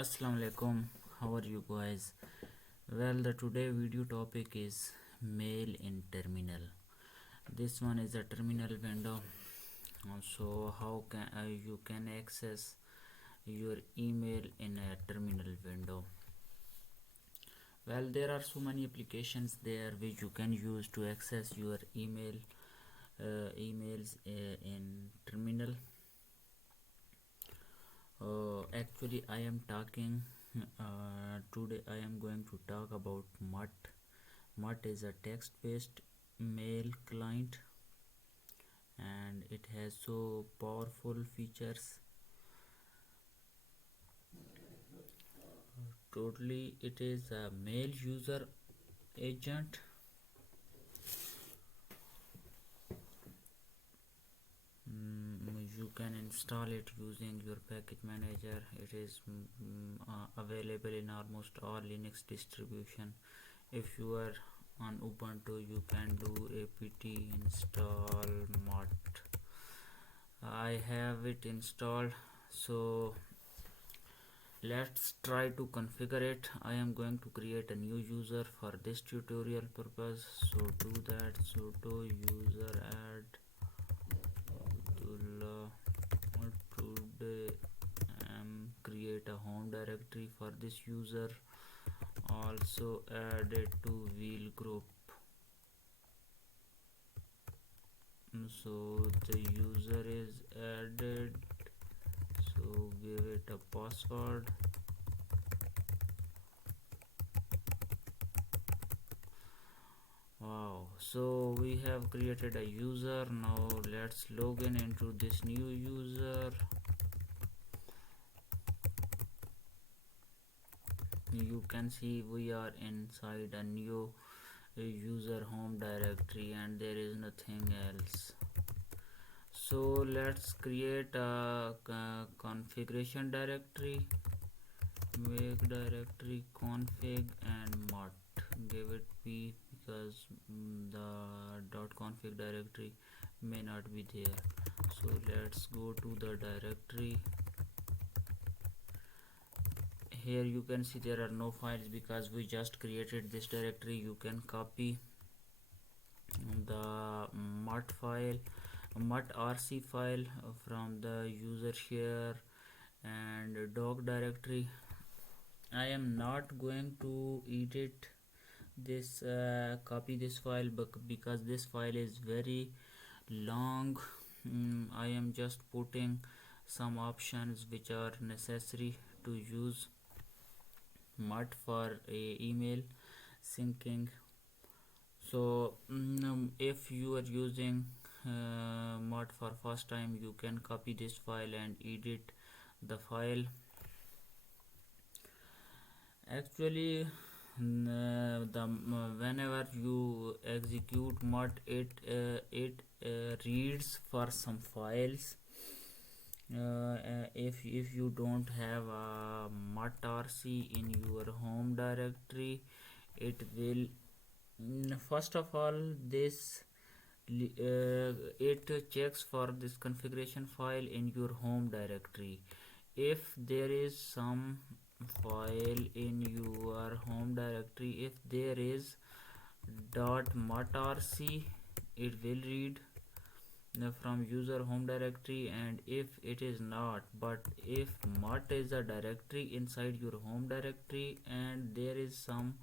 Assalamu alaikum. How are you guys? Well, the today video topic is mail in terminal. This one is a terminal window. So how can you can access your email in a terminal window? Well, there are so many applications there which you can use to access your emails in terminal. Actually, I am talking today. I am going to talk about Mutt. Mutt is a text-based mail client, and it has so powerful features. Totally, it is a mail user agent. You can install it using your package manager. It is available in almost all Linux distribution. If you are on Ubuntu, you can do apt install Mutt. I have it installed, so let's try to configure it. I am going to create a new user for this tutorial purpose, so do that. Sudo user add Abdullah. Today create a home directory for this user, also add it to wheel group. So the user is added, so give it a password. Wow, so we have created a user. Now let's log in into this new user. You can see we are inside a new user home directory and there is nothing else. So let's create a configuration directory. Make directory config and Mutt. Give it p because the .config directory may not be there. So let's go to the directory. Here you can see there are no files because we just created this directory. You can copy the Mutt file, Modrc file from the user share and doc directory. I am not going to edit this copy this file because this file is very long. I am just putting some options which are necessary to use Mutt for a email syncing. So if you are using Mutt for first time, you can copy this file and edit the file. Actually, whenever you execute Mutt, it reads for some files. If you don't have a Modrc in your home directory, it will first of all this it checks for this configuration file in your home directory. If there is some file in your home directory, if there is .modrc, it will read from user home directory, and if it is not, but if Mutt is a directory inside your home directory and there is some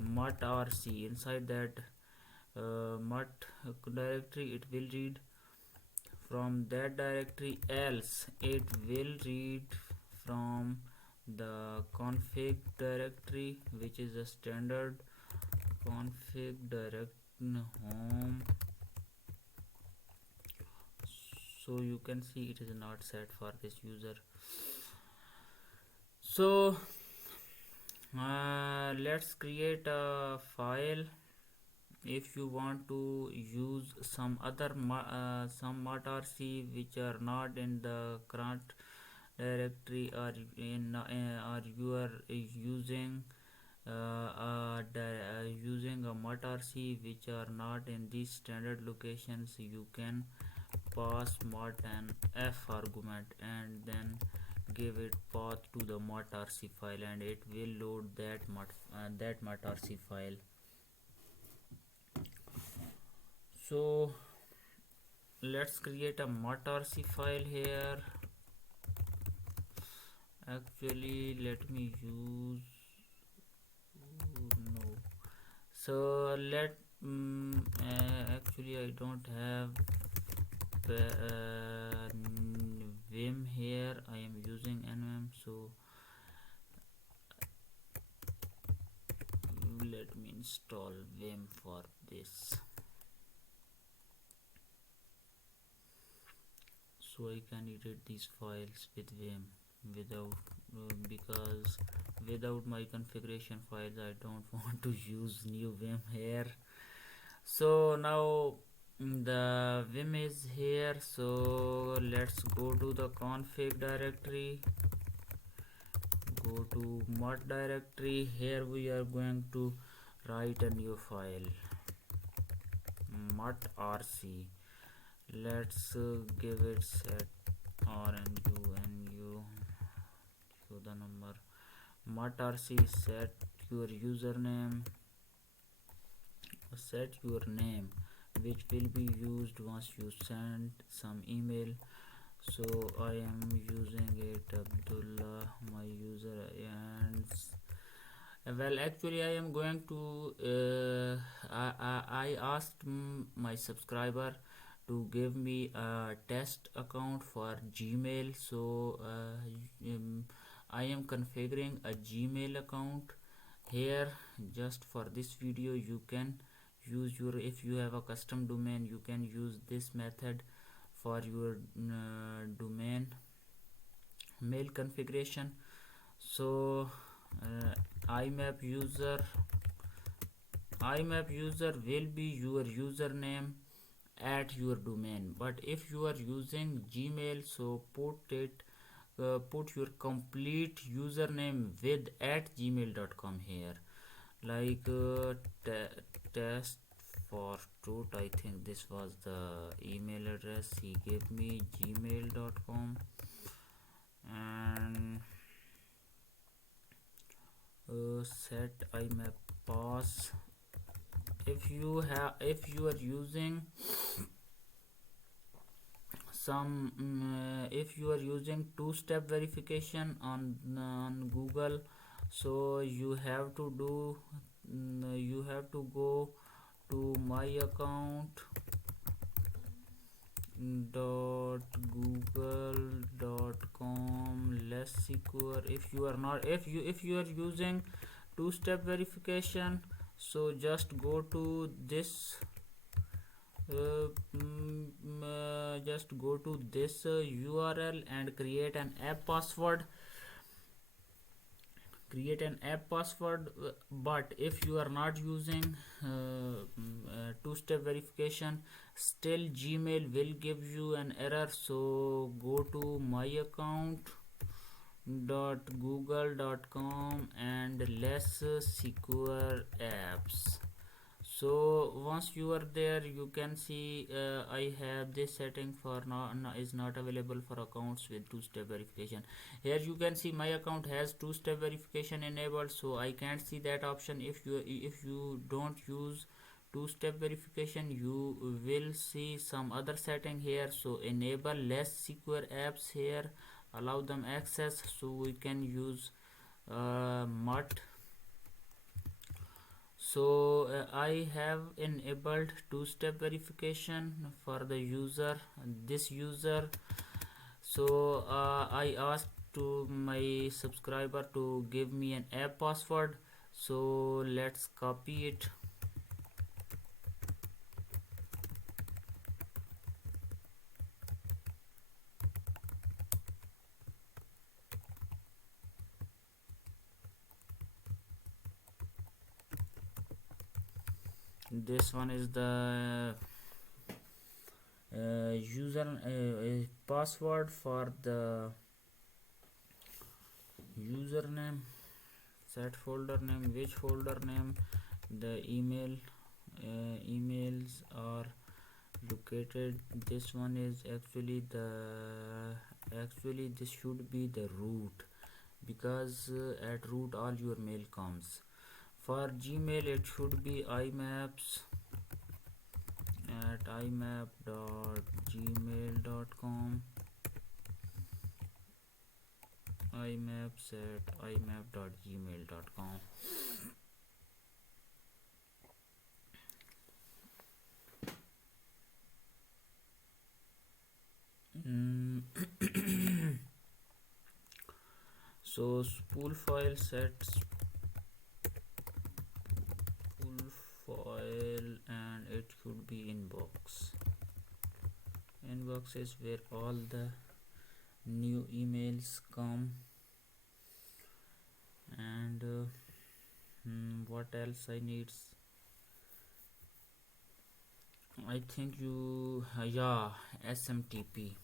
Modrc inside that Mutt directory, it will read from that directory, else it will read from the config directory, which is a standard config direct home. So you can see it is not set for this user. So let's create a file. If you want to use some other some Modrc which are not in the current directory, or in or you are using using a Modrc which are not in these standard locations, you can pass Mutt and f argument and then give it path to the mutrc file, and it will load that mutrc file. So let's create a mutrc file here. Actually, let me use no. So actually I don't have Vim here. I am using nvim, so let me install Vim for this, so I can edit these files with Vim without because without my configuration files I don't want to use new Vim here. So now the Vim is here, so let's go to the config directory, go to Mutt directory. Here we are going to write a new file, Modrc. Let's give it set rnu so the number Modrc. Set your username, set your name, which will be used once you send some email. So I am using it Abdullah, my user, and well, actually I am going to I asked my subscriber to give me a test account for Gmail, so I am configuring a Gmail account here. Just for this video you can use your, if you have a custom domain, you can use this method for your domain mail configuration. So IMAP user will be your username at your domain, but if you are using Gmail, so put your complete username with at gmail.com here, like test for truth. I think this was the email address he gave me, gmail.com, and set IMAP pass. If you are using if you are using two-step verification on Google, so you have to go to my account .google.com less secure. If you are using two-step verification, so just go to this URL and create an app password. But if you are not using two-step verification, still Gmail will give you an error. So go to my account .google.com and less secure apps. So once you are there, you can see I have this setting for is not available for accounts with two-step verification. Here you can see my account has two-step verification enabled, so I can't see that option. If you don't use two-step verification, you will see some other setting here. So enable less secure apps here, allow them access, so we can use Mutt. So I have enabled two-step verification for the this user. So I asked to my subscriber to give me an app password, so let's copy it. This one is the password for the username. Set folder name, which folder name the emails are located. This one is actually the actually this should be the root, because at root all your mail comes. For Gmail it should be imaps at imap.gmail.com, imaps at imap.gmail.com. So spool file set spool file, and it should be inbox. Inbox is where all the new emails come. And what else I need? I think you yeah, SMTP.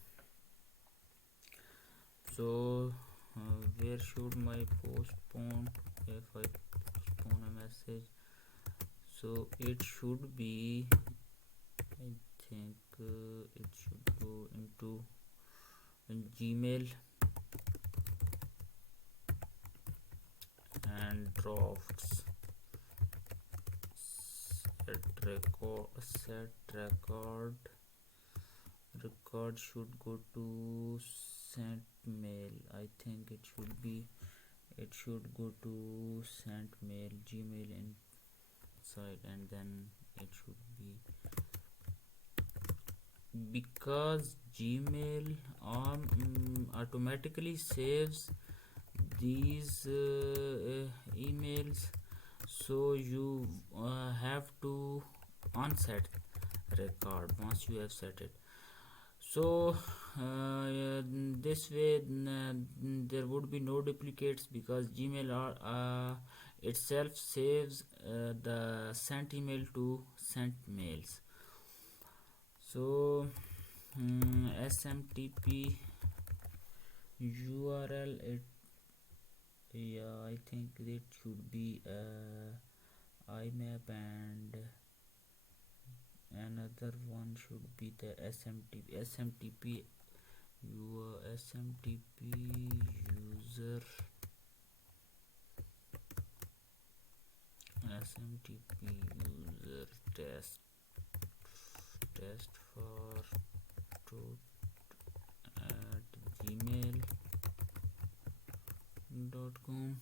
So where should my postpone, if I postpone a message, so it should be, I think it should go into Gmail and drafts. Record should go to sent mail. I think it should go to sent mail, Gmail inside, and then it should be, because Gmail automatically saves these emails, so you have to unset record once you have set it. So this way there would be no duplicates, because Gmail itself saves the sent email to sent mails. So SMTP URL, I think it should be IMAP, and another one should be the SMTP user test for truth at gmail.com.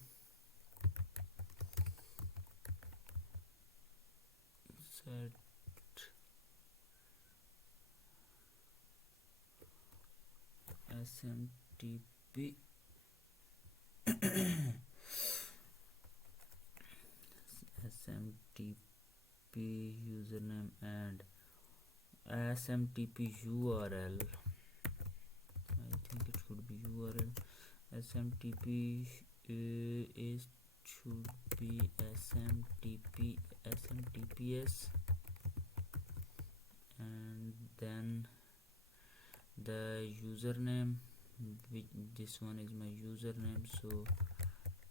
Set SMTP username and SMTP URL. I think it should be URL. SMTP is should be SMTPS, and then the username, which this one is my username, so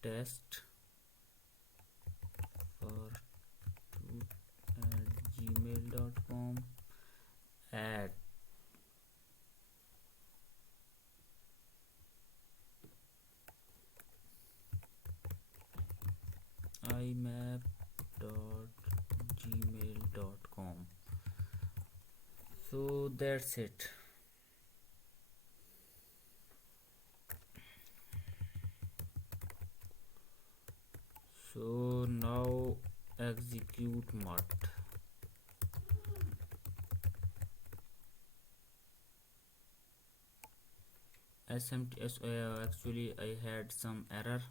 test for gmail.com at imap.gmail.com. So that's it. So now execute Mutt. Actually I had some error.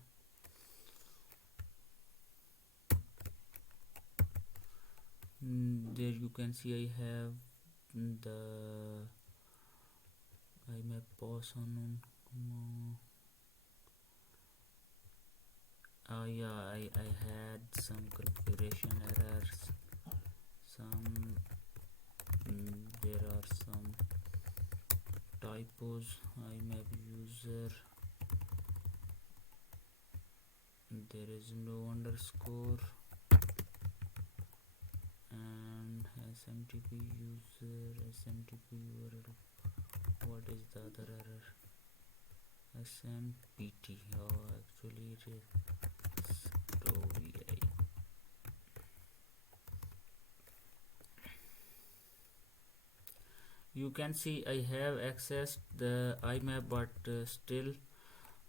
There you can see I have the IMAP pause on. Yeah, I had some configuration errors. There are some typos. IMAP user, there is no underscore, and SMTP user, SMTP URL. What is the other error? SMPT. Oh, actually it is story. You can see I have accessed the IMAP, but still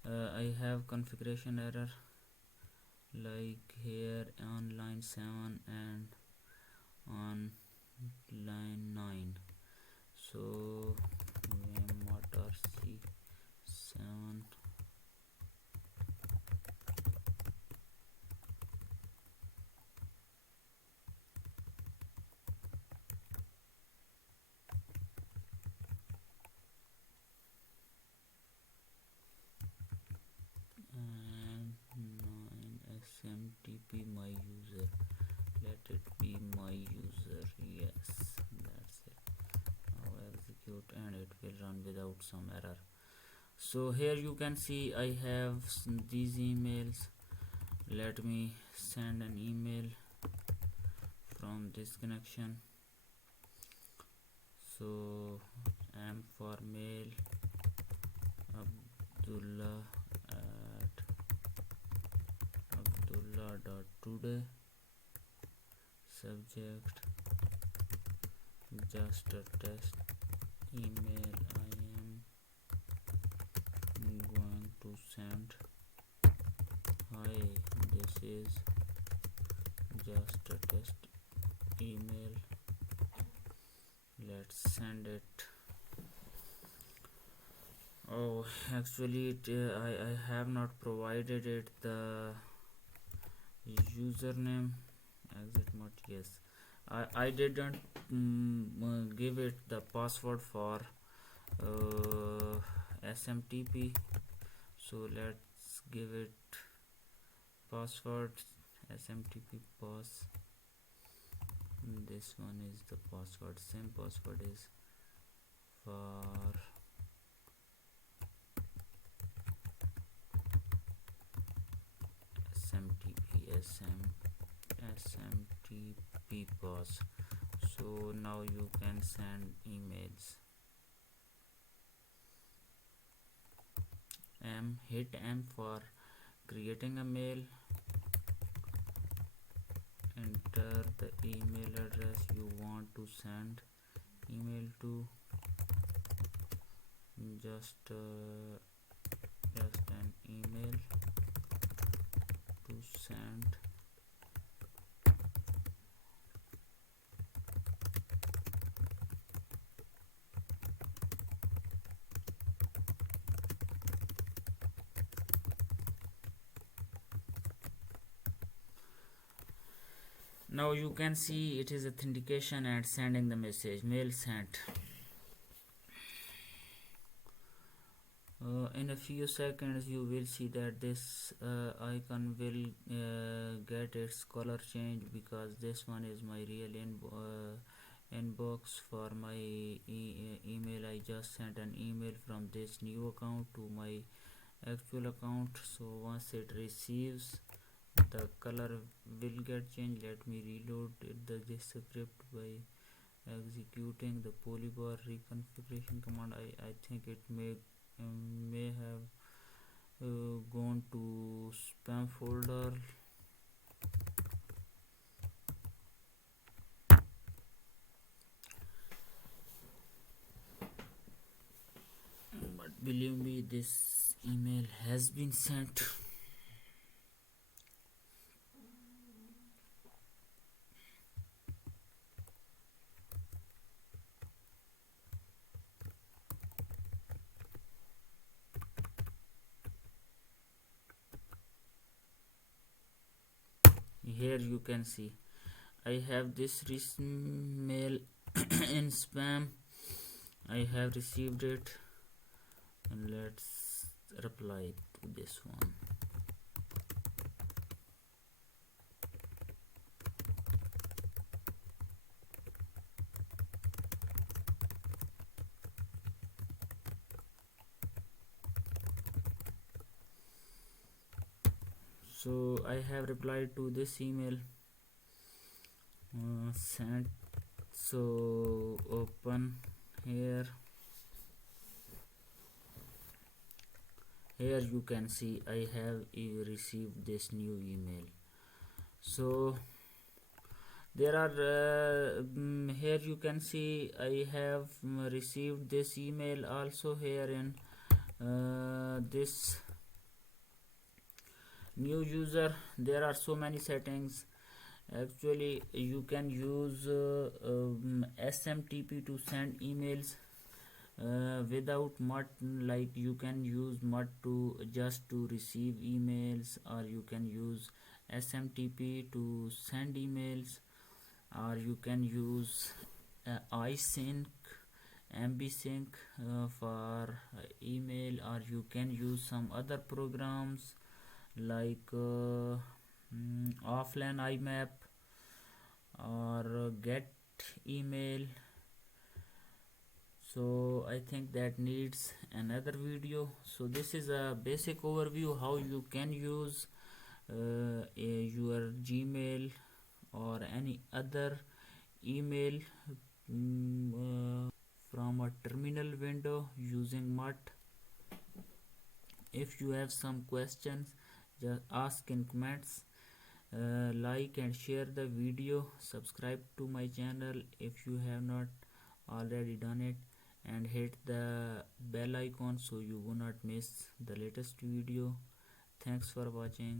I have configuration error, like here on line 7 and on line 9. So Modrc 7 and 9 SMTP my user. Let it be my user. Yes, that's it. Now execute and it will run without some error. So here you can see I have these emails. Let me send an email from this connection. So M for mail Abdullah at abdullah.today, subject just a test email I am going to send. Hi, this is just a test email, let's send it. Oh, actually I have not provided it the username. Exit Mutt. Yes, I didn't give it the password for SMTP, so let's give it password. SMTP pass. This one is the password. Same password is for SMTP pass. So now you can send emails. Hit M for creating a mail. Enter the email address you want to send email to. Just an email to send. Now you can see it is authentication and sending the message. Mail sent. In a few seconds you will see that this icon will get its color change, because this one is my real inbox for my email. I just sent an email from this new account to my actual account. So once it receives, the color will get changed. Let me reload this script by executing the polybar reconfiguration command. I think it may have gone to spam folder. But believe me, this email has been sent. Here you can see I have this mail in spam. I have received it, and let's reply to this one. So I have replied to this email sent. So open here, here you can see I have received this new email. So there are here you can see I have received this email also. Here in this new user there are so many settings. Actually you can use SMTP to send emails without Mutt. Like you can use Mutt to just to receive emails, or you can use SMTP to send emails, or you can use iSync, MBSync for email, or you can use some other programs like offline IMAP or get email. So I think that needs another video. So this is a basic overview how you can use your Gmail or any other email from a terminal window using Mutt. If you have some questions, just ask in comments. Like and share the video, subscribe to my channel if you have not already done it, and hit the bell icon so you will not miss the latest video. Thanks for watching.